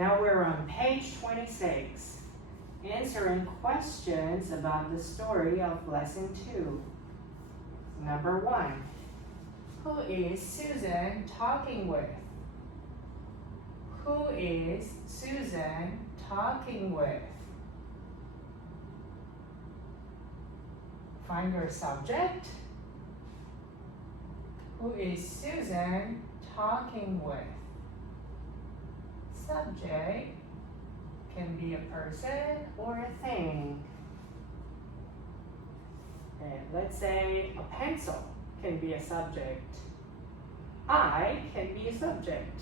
Now we're on page 26, answering questions about the story of lesson 2. Number 1. Who is Susan talking with? Who is Susan talking with? Find your subject. Who is Susan talking with? Subject can be a person or a thing. And let's say a pencil can be a subject. I can be a subject.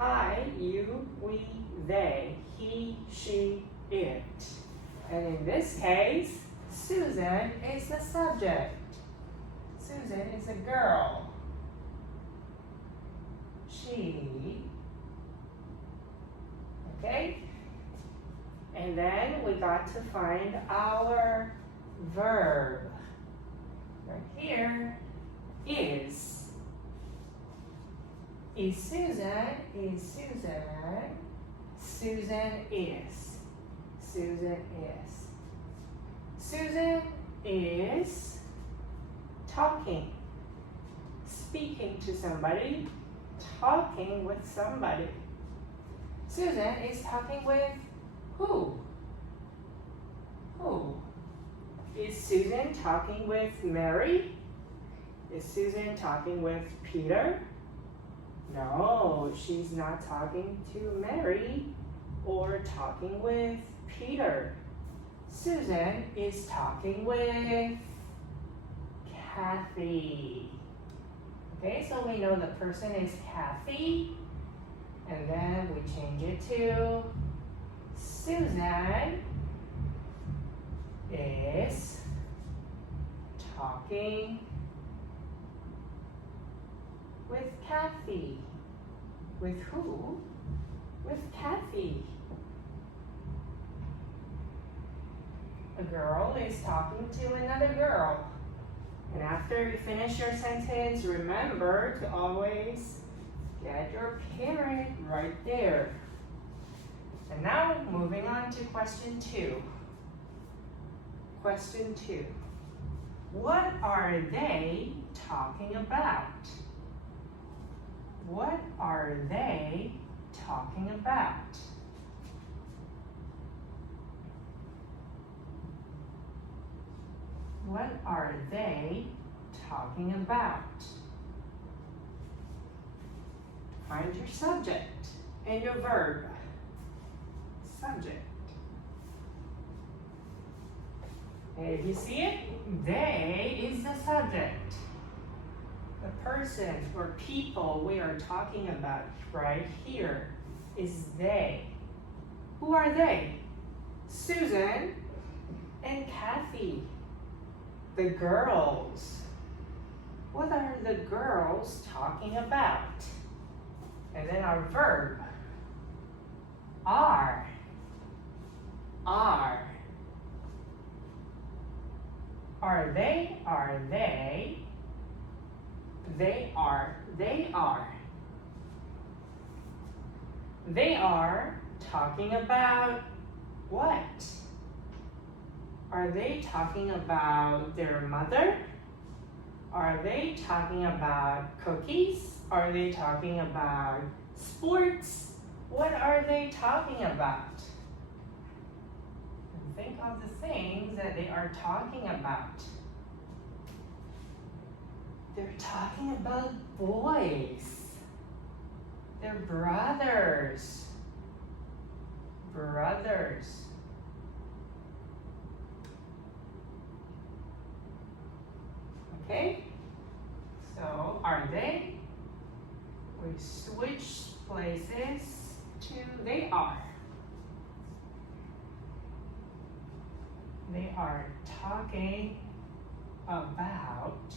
I, you, we, they, he, she, it. And in this case, Susan is the subject. Susan is a girl. She. Okay? And then we got to find our verb. Right here is. Is Susan, is Susan, Susan is. Susan is. Susan is talking, speaking to somebody, talking with somebody. Susan is talking with who? Who? Is Susan talking with Mary? Is Susan talking with Peter? No, she's not talking to Mary or talking with Peter. Susan is talking with Kathy. Okay, so we know the person is Kathy, and then we change it to Susan is talking with Kathy. With who? With Kathy. A girl is talking to another girl. And after you finish your sentence, remember to always get your parent right there. And now moving on to question 2. Question 2. What are they talking about? What are they talking about? What are they talking about? Find your subject and your verb. Subject. And if you see it, they is the subject. The person or people we are talking about right here is they. Who are they? Susan and Kathy. The girls. What are the girls talking about? And then our verb. Are. Are. Are they? Are they? They are. They are. They are talking about what? Are they talking about their mother? Are they talking about cookies? Are they talking about sports? What are they talking about? And think of the things that they are talking about. They're talking about boys. They're brothers. Brothers. Okay? So, are they? We switch places to they are. They are talking about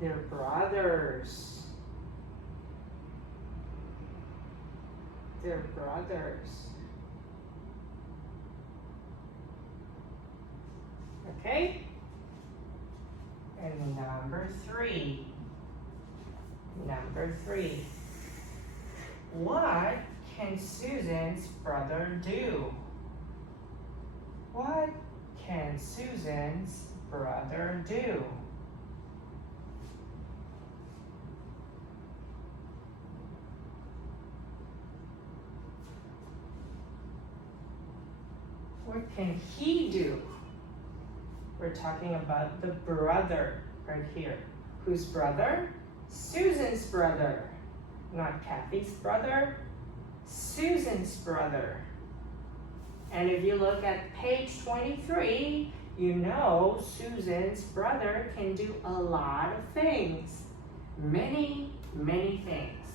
their brothers. Their brothers. Okay? And And number three. Number three. What can Susan's brother do? What can Susan's brother do? What can he do? We're talking about the brother right here. Whose brother? Susan's brother. Not Kathy's brother, Susan's brother. And if you look at page 23, you know Susan's brother can do a lot of things. Many, many things.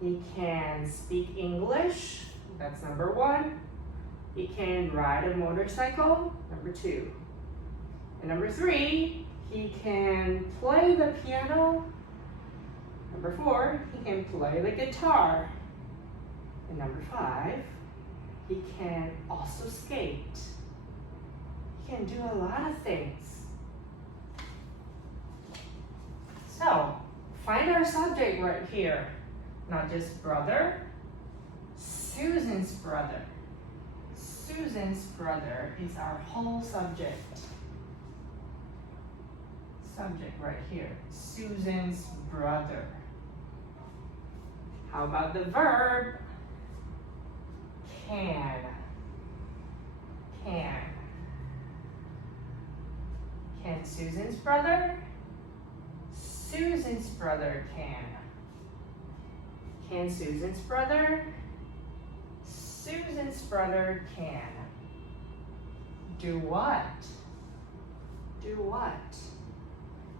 He can speak English, that's number one. He can ride a motorcycle, number two. And number three, he can play the piano. Number four, he can play the guitar. And number five, he can also skate. He can do a lot of things. So, find our subject right here. Not just brother, Susan's brother. Susan's brother is our whole subject. Subject right here, Susan's brother. How about the verb? Can. Can. Can Susan's brother? Susan's brother can. Can Susan's brother? Susan's brother can. Do what? Do what?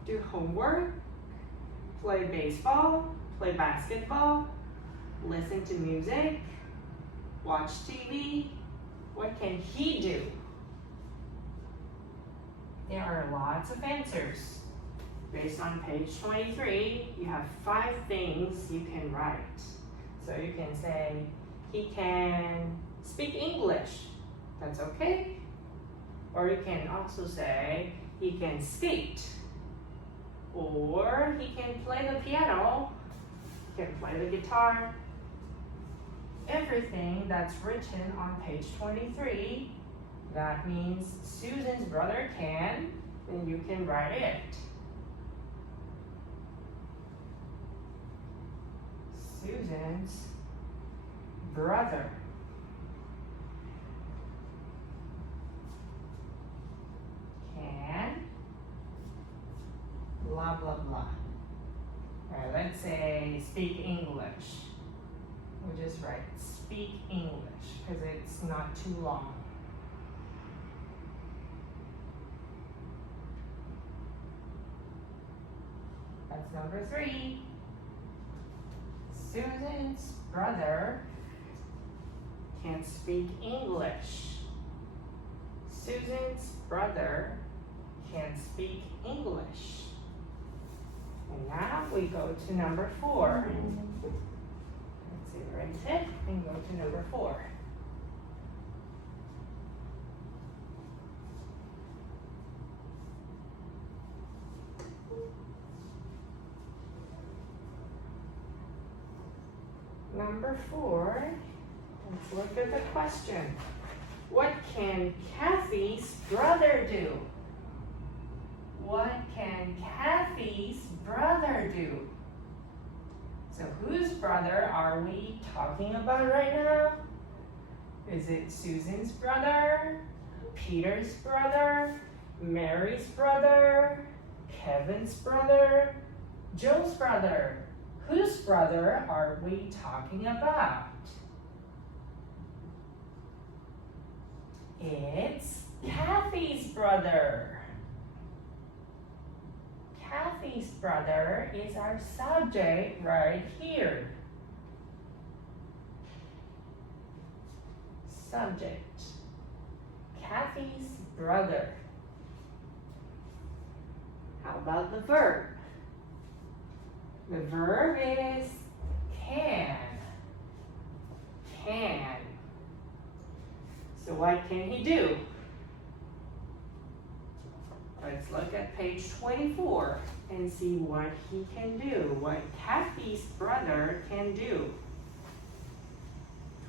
Do homework? Play baseball? Play basketball? Listen to music? Watch TV? What can he do? There are lots of answers. Based on page 23, you have 5 things you can write. So you can say, he can speak English. That's okay. Or you can also say, he can skate. Or he can play the piano. He can play the guitar. Everything that's written on page 23, that means Susan's brother can, then you can write it. Susan's brother. Can, blah, blah, blah. All right, let's say speak English. We'll just write speak English because it's not too long. That's number 3. Susan's brother can speak English. Susan's brother can speak English. And now we go to number 4. Let's erase it and go to number 4. Number 4, let's look at the question. What can Kathy's brother do? What can Kathy's brother do? So whose brother are we talking about right now? Is it Susan's brother, Peter's brother, Mary's brother, Kevin's brother, Joe's brother? Whose brother are we talking about? It's Kathy's brother. Kathy's brother is our subject right here. Subject. Kathy's brother. How about the verb? The verb is can. Can. So what can he do? Let's look at page 24 and see what he can do, what Kathy's brother can do.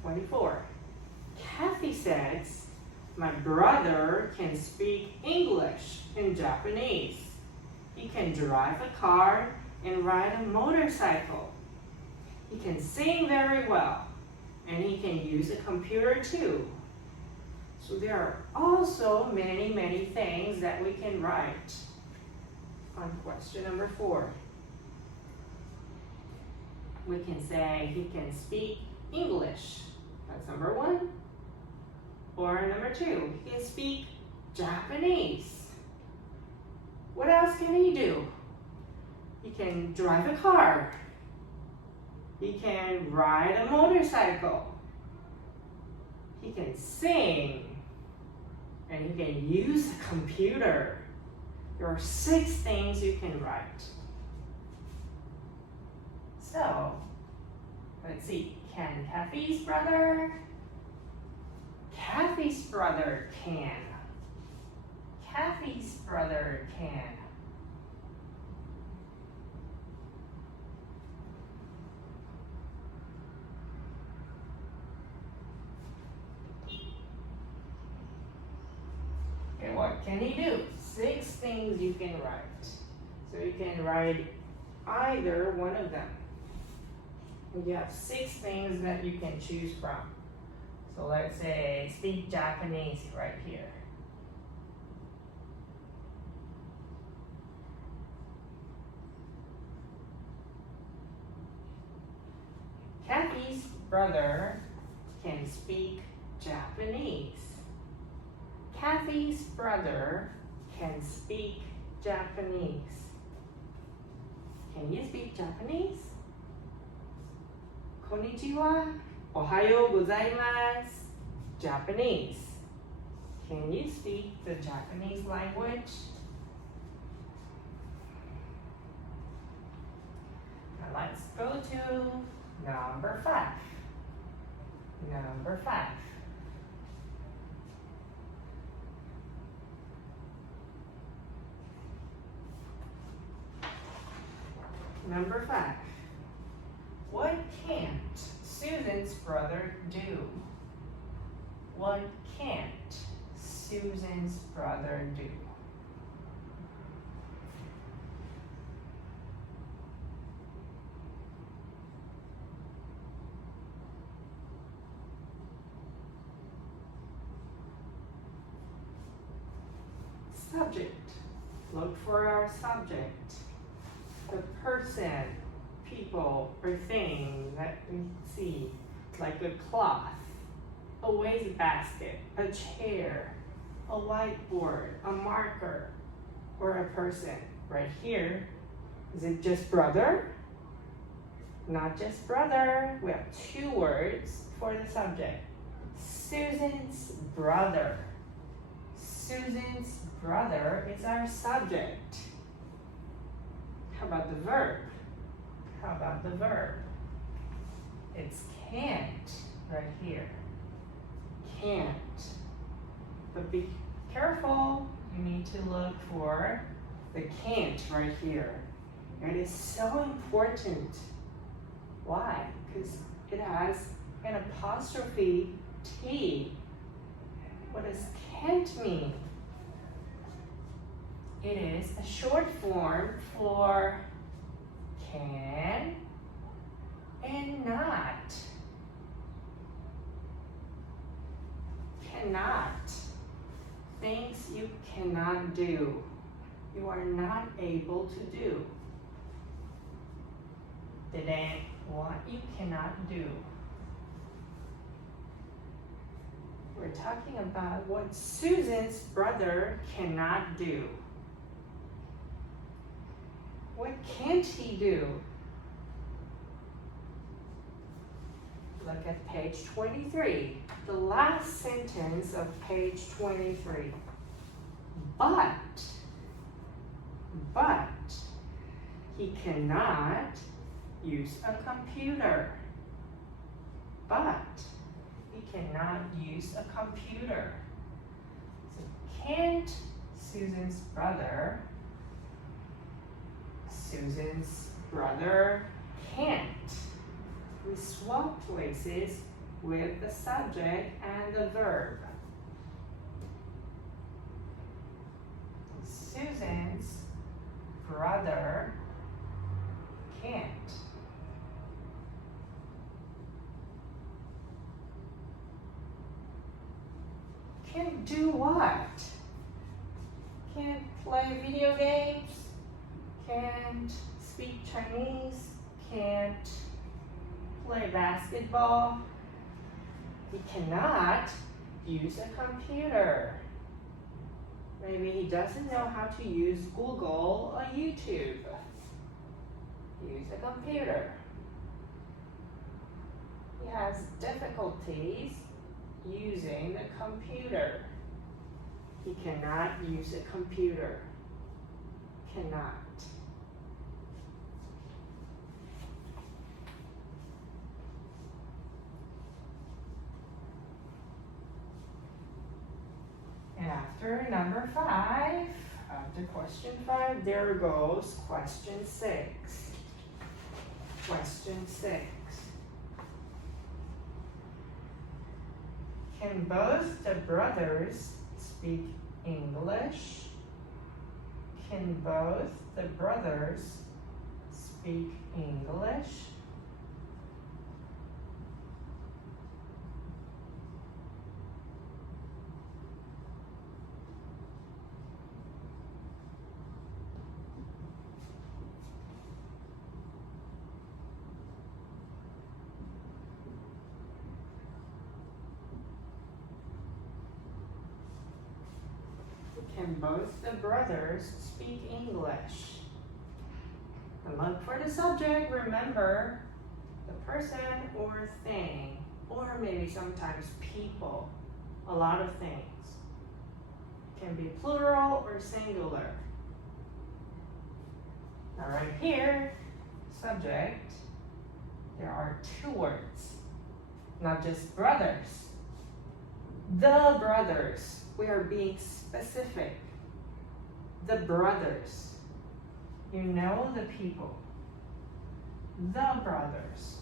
24. Kathy says, my brother can speak English and Japanese. He can drive a car and ride a motorcycle. He can sing very well, and he can use a computer too. So there are also many, many things that we can write on question number 4. We can say he can speak English. That's number 1. Or number 2, he can speak Japanese. What else can he do? He can drive a car. He can ride a motorcycle. He can sing. And he can use a computer. There are 6 things you can write. So, let's see. Can Kathy's brother? Kathy's brother can. Kathy's brother can. Okay, what can he do? 6 things you can write. So you can write either one of them. You have 6 things that you can choose from. So let's say speak Japanese right here. Kathy's brother can speak Japanese. Kathy's brother can speak Japanese. Can you speak Japanese? Konnichiwa, ohayo gozaimasu. Japanese. Can you speak the Japanese language? Now let's go to number 5. Number 5. Number 5. What can't Susan's brother do? What can't Susan's brother do? Subject. Look for our subject. The person, people, or thing that we see, like a cloth, a wastebasket, a chair, a whiteboard, a marker, or a person. Right here, is it just brother? Not just brother. We have 2 words for the subject. Susan's brother. Susan's brother is our subject. How about the verb? How about the verb? It's can't right here. Can't. But be careful. You need to look for the can't right here. It is so important. Why? Because it has an apostrophe T. What does can't mean? It is a short form for can and not. Cannot. Things you cannot do. You are not able to do. Didn't what you cannot do. We're talking about what Susan's brother cannot do. What can't he do? Look at page 23, the last sentence of page 23. But he cannot use a computer. But he cannot use a computer. So can't Susan's brother. Susan's brother can't. We swap places with the subject and the verb. Susan's brother can't. Can't do what? Can't play video games? Can't speak Chinese? Can't play basketball? He cannot use a computer. Maybe he doesn't know how to use Google or YouTube. Use a computer. He has difficulties using the computer. He cannot use a computer. Cannot. And after number 5, after question 5, there goes question 6. Question 6. Can both the brothers speak English? Can both the brothers speak English? Can both the brothers speak English? And look for the subject. Remember the person or thing, or maybe sometimes people. A lot of things. Can be plural or singular. Now right here, subject, there are 2 words. Not just brothers. The brothers. We are being specific. The brothers. You know the people. The brothers.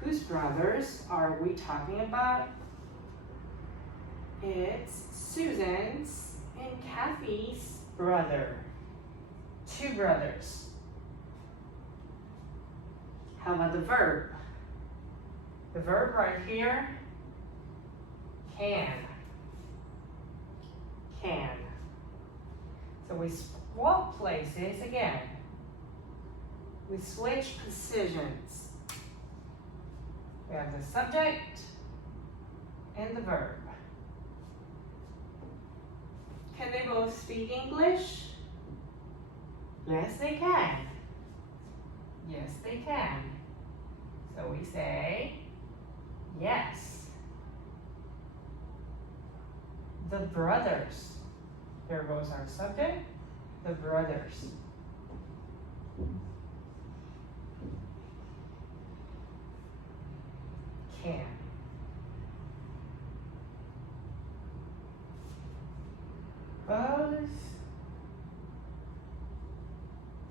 Whose brothers are we talking about? It's Susan's and Kathy's brother. 2 brothers. How about the verb? The verb right here, can. Can. So we swap places again. We switch positions. We have the subject and the verb. Can they both speak English? Yes, they can. Yes, they can. So we say, yes. The brothers. There goes our subject. The brothers. Can. Both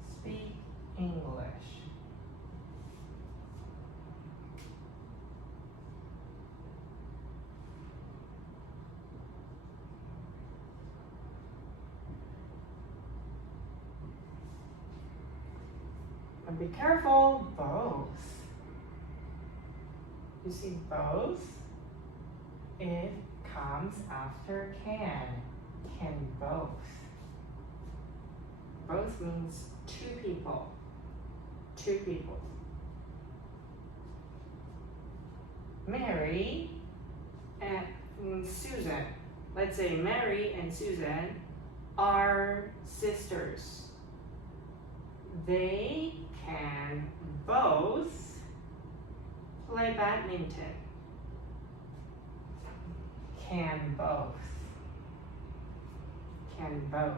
speak English. And be careful, both. You see both? It comes after can. Can both. Both means 2 people. 2 people. Mary and Susan. Let's say Mary and Susan are sisters. They can both play badminton. Can both. Can both.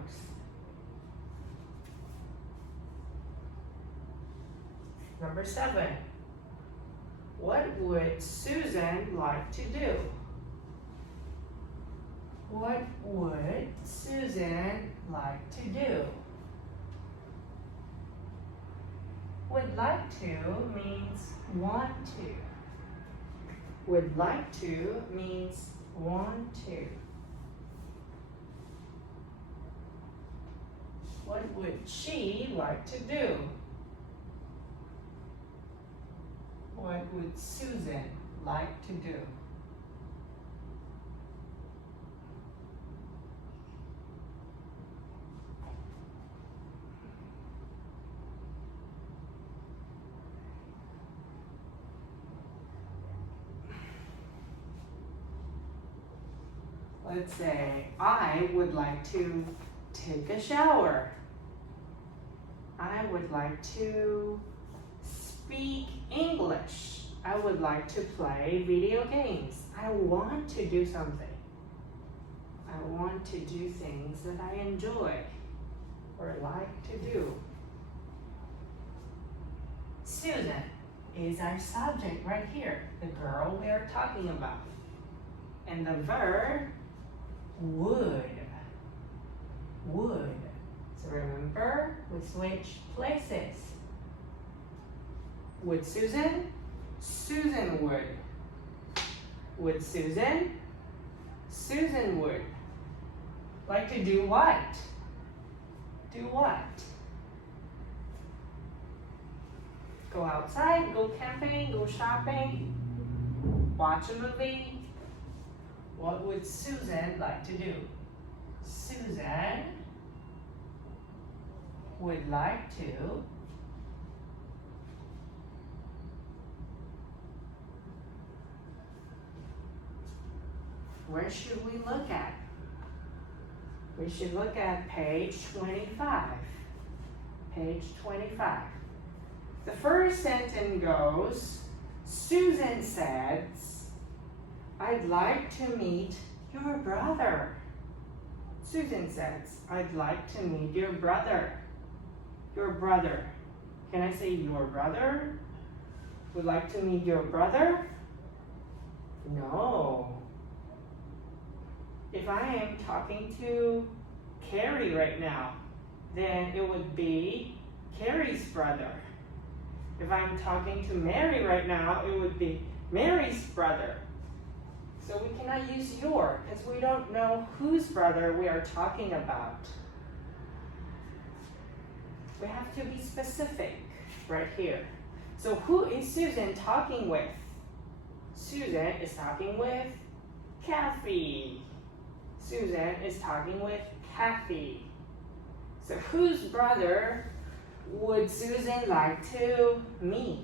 Number 7. What would Susan like to do? What would Susan like to do? Would like to means want to. Would like to means want to. What would she like to do? What would Susan like to do? Let's say, I would like to take a shower. I would like to speak English. I would like to play video games. I want to do something. I want to do things that I enjoy or like to do. Susan is our subject right here, the girl we are talking about. And the verb, would. Would. So remember, we switch places. Would Susan? Susan would. Would Susan? Susan would. Like to do what? Do what? Go outside, go camping, go shopping, watch a movie. What would Susan like to do? Susan would like to where should we look at? We should look at page 25. Page 25. The first sentence goes, Susan says, I'd like to meet your brother. Susan says, I'd like to meet your brother. Your brother. Can I say your brother? Would like to meet your brother? No. If I am talking to Carrie right now, then it would be Carrie's brother. If I'm talking to Mary right now, it would be Mary's brother. So we cannot use your because we don't know whose brother we are talking about. We have to be specific right here. So who is Susan talking with? Susan is talking with Kathy. Susan is talking with Kathy. So whose brother would Susan like to meet?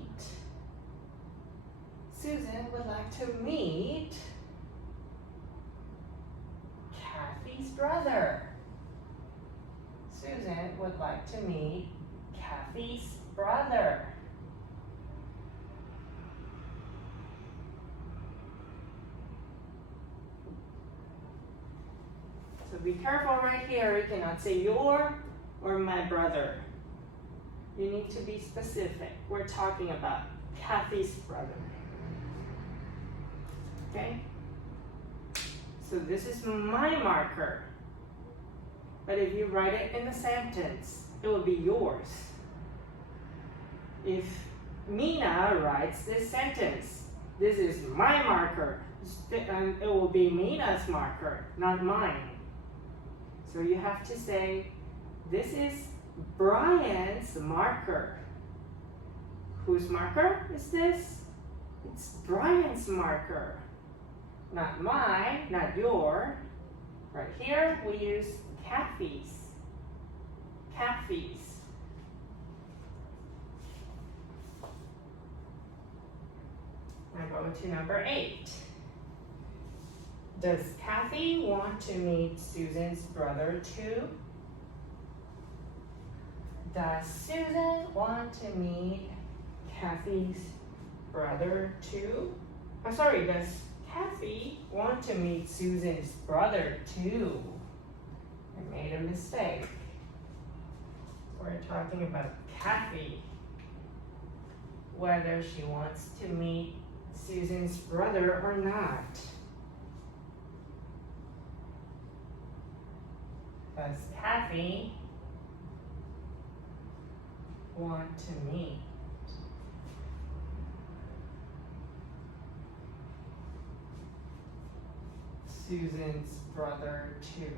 Susan would like to meet Kathy's brother. Susan would like to meet Kathy's brother. So be careful right here. You cannot say your or my brother. You need to be specific. We're talking about Kathy's brother. Okay? So this is my marker. But if you write it in a sentence, it will be yours. If Mina writes this sentence, this is my marker, and it will be Mina's marker, not mine. So you have to say, this is Brian's marker. Whose marker is this? It's Brian's marker. Not mine, not your. Right here, we use Kathy's. Kathy's. Now go to number 8. Does Kathy want to meet Susan's brother too? Does Susan want to meet Kathy's brother too? I'm sorry, does Kathy want to meet Susan's brother too? I made a mistake. We're talking about Kathy. Whether she wants to meet Susan's brother or not. Does Kathy want to meet Susan's brother too?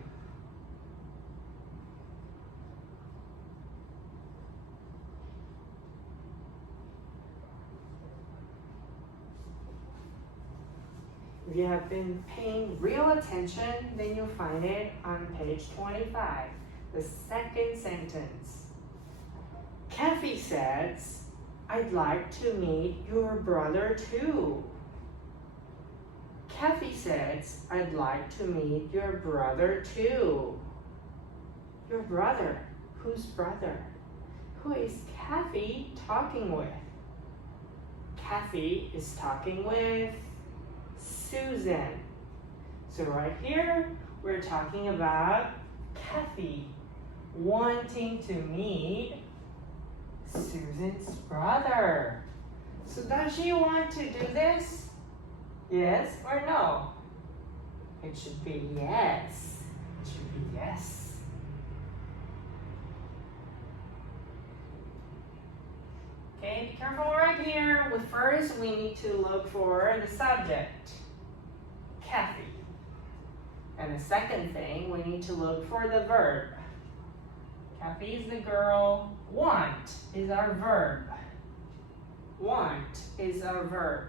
If you have been paying real attention, then you'll find it on page 25, the second sentence. Kathy says, I'd like to meet your brother too. Kathy says, I'd like to meet your brother too. Your brother. Whose brother? Who is Kathy talking with? Kathy is talking with Susan. So right here, we're talking about Kathy wanting to meet Susan's brother. So does she want to do this? Yes or no? It should be yes. It should be yes. Okay, be careful right here. First, we need to look for the subject, Kathy. And the second thing, we need to look for the verb. Kathy is the girl. Want is our verb. Want is our verb.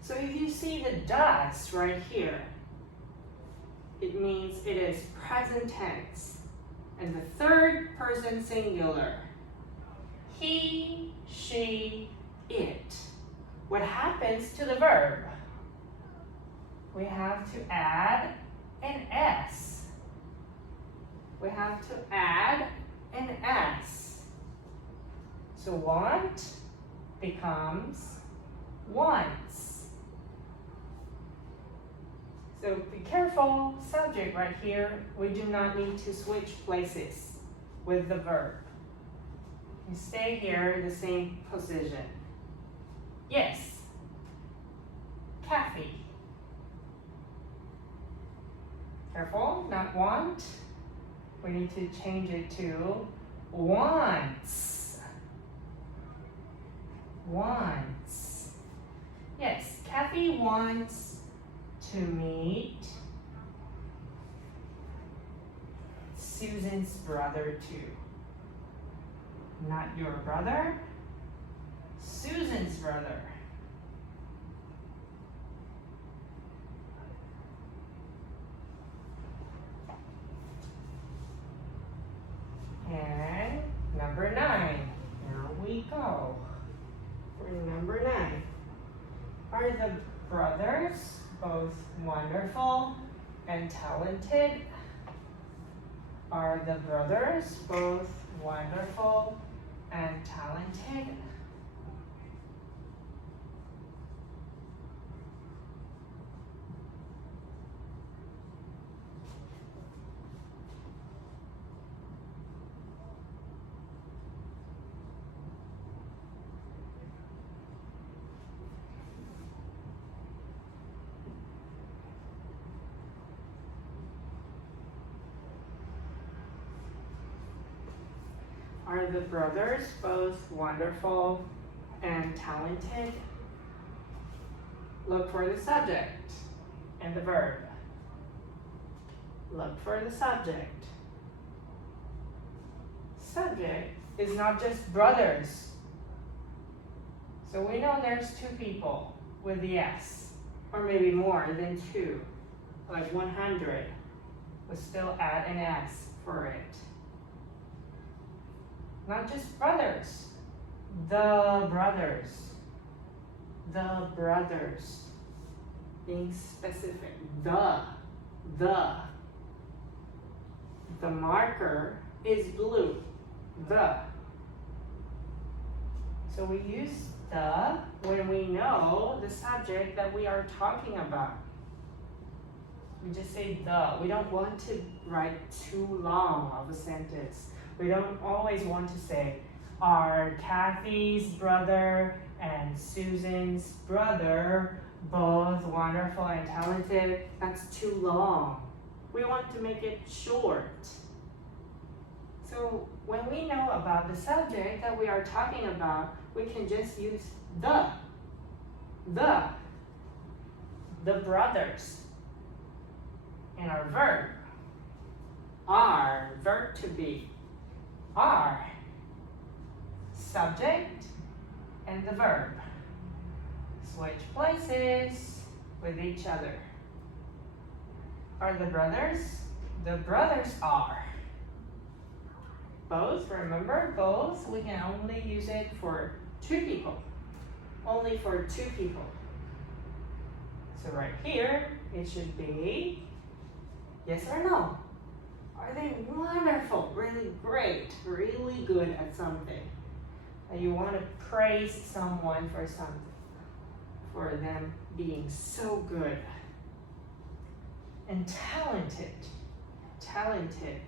So if you see the does right here, it means it is present tense. And the third person singular. He, she, it. What happens to the verb? We have to add an S. We have to add an S. So want becomes wants. So be careful, subject right here, we do not need to switch places with the verb. You stay here in the same position. Yes, Kathy. Careful, not want. We need to change it to wants. Wants. Yes, Kathy wants to meet Susan's brother too. Not your brother, Susan's brother. And number 9. Here we go. For number 9. Are the brothers both wonderful and talented? Are the brothers both wonderful and talented? Are the brothers both wonderful and talented? Look for the subject and the verb. Look for the subject. Subject is not just brothers. So we know there's 2 people with the S, or maybe more than 2, like 100. We still add an S for it. Not just brothers, the brothers. The brothers. Being specific. The marker is blue. The. So we use the when we know the subject that we are talking about. We just say the. We don't want to write too long of a sentence. We don't always want to say, are Kathy's brother and Susan's brother both wonderful and talented? That's too long. We want to make it short. So when we know about the subject that we are talking about, we can just use the brothers. And our verb, are, verb to be, are, subject and the verb. Switch places with each other. Are the brothers? The brothers are. Both, remember, both, we can only use it for two people. Only for two people. So right here, it should be yes or no. Are they wonderful, really great, really good at something? And you want to praise someone for something, for them being so good. And talented. Talented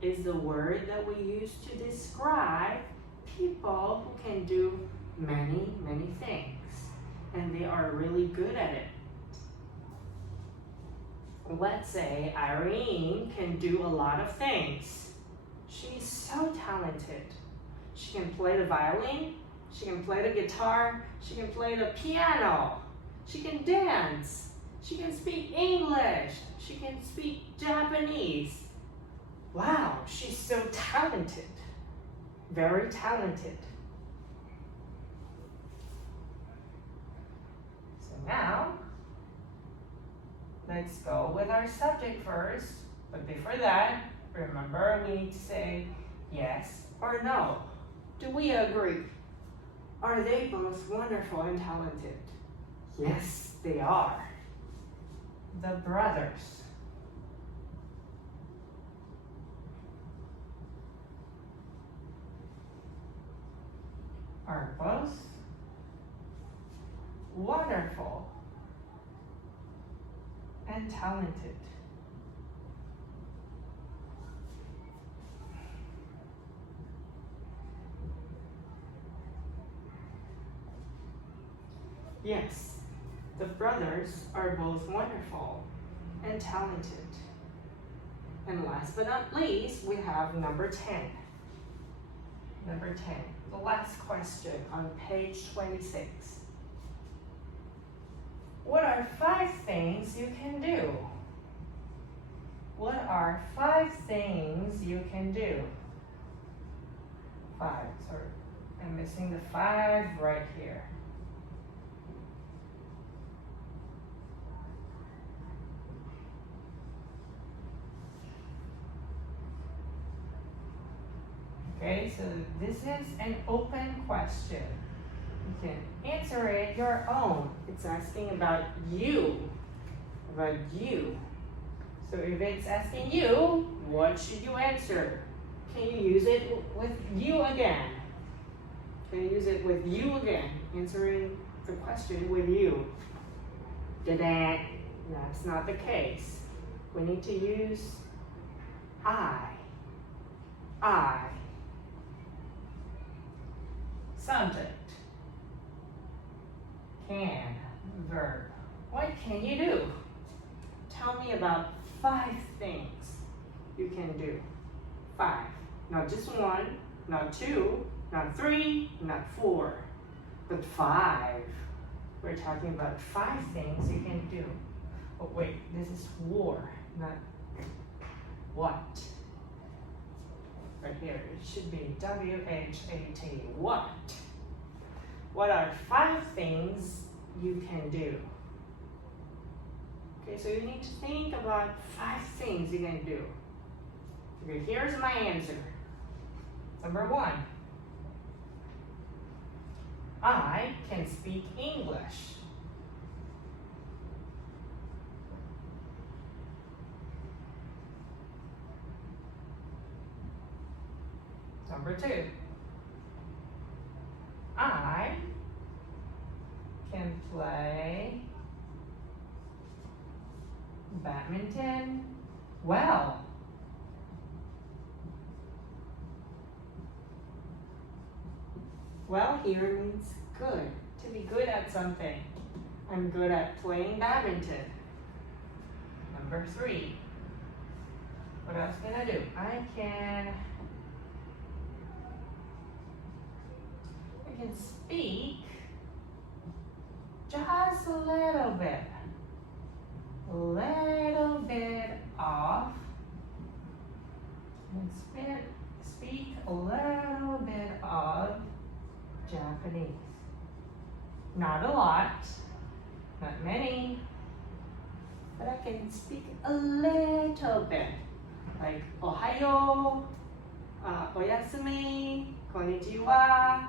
is the word that we use to describe people who can do many, many things. And they are really good at it. Let's say Irene can do a lot of things. She's so talented. She can play the violin, she can play the guitar, she can play the piano, she can dance, she can speak English, she can speak Japanese. Wow, she's so talented. Very talented. So now, let's go with our subject first. But before that, remember we need to say yes or no. Do we agree? Are they both wonderful and talented? Yes, they are. The brothers. Are both wonderful and talented. Yes, the brothers are both wonderful and talented. And last but not least, we have number 10. Number 10, the last question on page 26. What are 5 things you can do? What are 5 things you can do? 5, sorry. I'm missing the 5 right here. Okay, so this is an open question. You can answer it your own. It's asking about you. About you. So if it's asking you, what should you answer? Can you use it with you again? Can you use it with you again? Answering the question with you. Da-da. That's not the case. We need to use I. Subject. Can. Verb. What can you do? Tell me about 5 things you can do. 5. Not just 1, not 2, not 3, not 4, but 5. We're talking about 5 things you can do. Oh wait, this is war, not what. Right here, it should be W-H-A-T, what. What are 5 things you can do? Okay, so you need to think about 5 things you can do. Okay, here's my answer. Number 1, I can speak English. Number 2, I can play badminton well. Well here means good, to be good at something. I'm good at playing badminton. Number 3, What else can I do? I can speak just a little bit of, and speak a little bit of Japanese. Not a lot, not many, but I can speak a little bit. Like Ohayo, Oyasumi, Konnichiwa,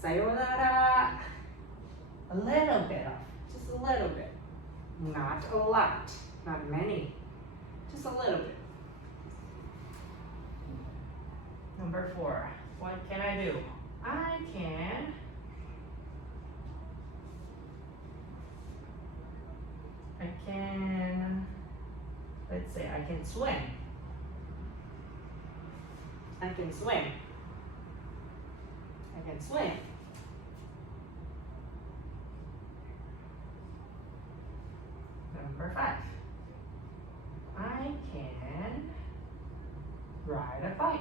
Sayonara. A little bit of, just a little bit. Not a lot, not many, just a little bit. Number 4, what can I do? I can let's say I can swim. I can swim. I can swim. Number 5, I can ride a bike.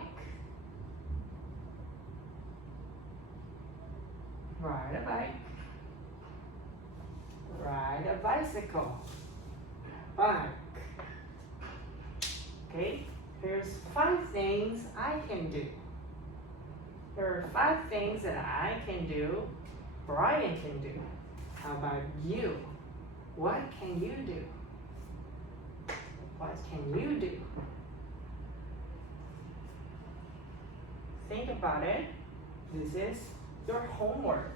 Ride a bike. Ride a bicycle. Bike. Okay, here's 5 things I can do. There are 5 things that I can do, Brian can do. How about you? What can you do? What can you do? Think about it. This is your homework.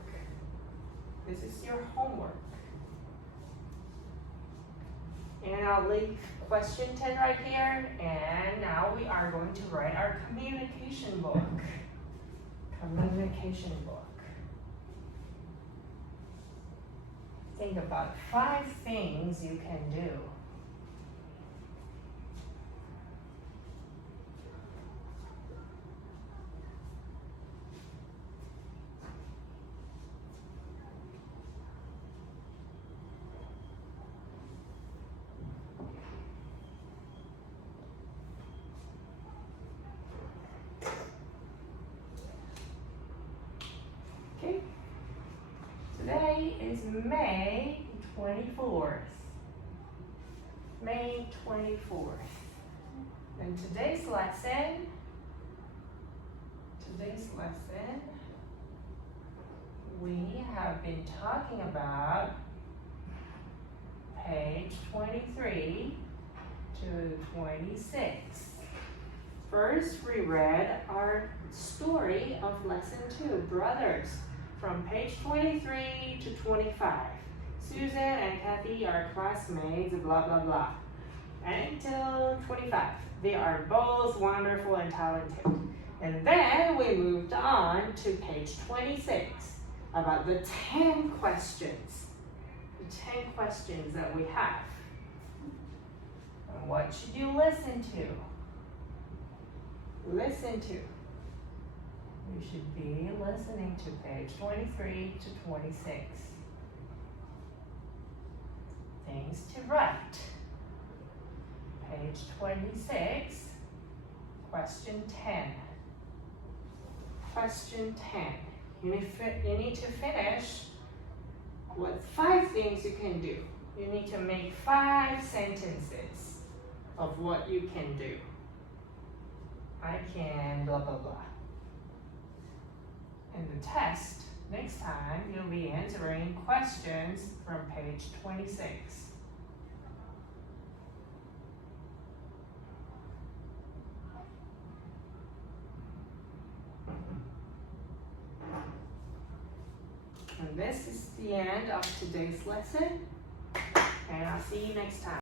This is your homework. And I'll leave question 10 right here. And now we are going to write our communication book. Communication book. Think about 5 things you can do. Okay. Today is May 24th. May 24th. And today's lesson, we have been talking about page 23 to 26. First, we read our story of lesson 2, Brothers, from page 23 to 25. Susan and Kathy are classmates, blah, blah, blah. Until 25. They are both wonderful and talented. And then we moved on to page 26 about the 10 questions. The 10 questions that we have. And what should you listen to? Listen to. You should be listening to page 23 to 26. Things to write. Page 26, question 10. Question 10. You need to finish with 5 things you can do. You need to make 5 sentences of what you can do. I can blah, blah, blah. In the test, next time, you'll be answering questions from page 26. And this is the end of today's lesson, and I'll see you next time.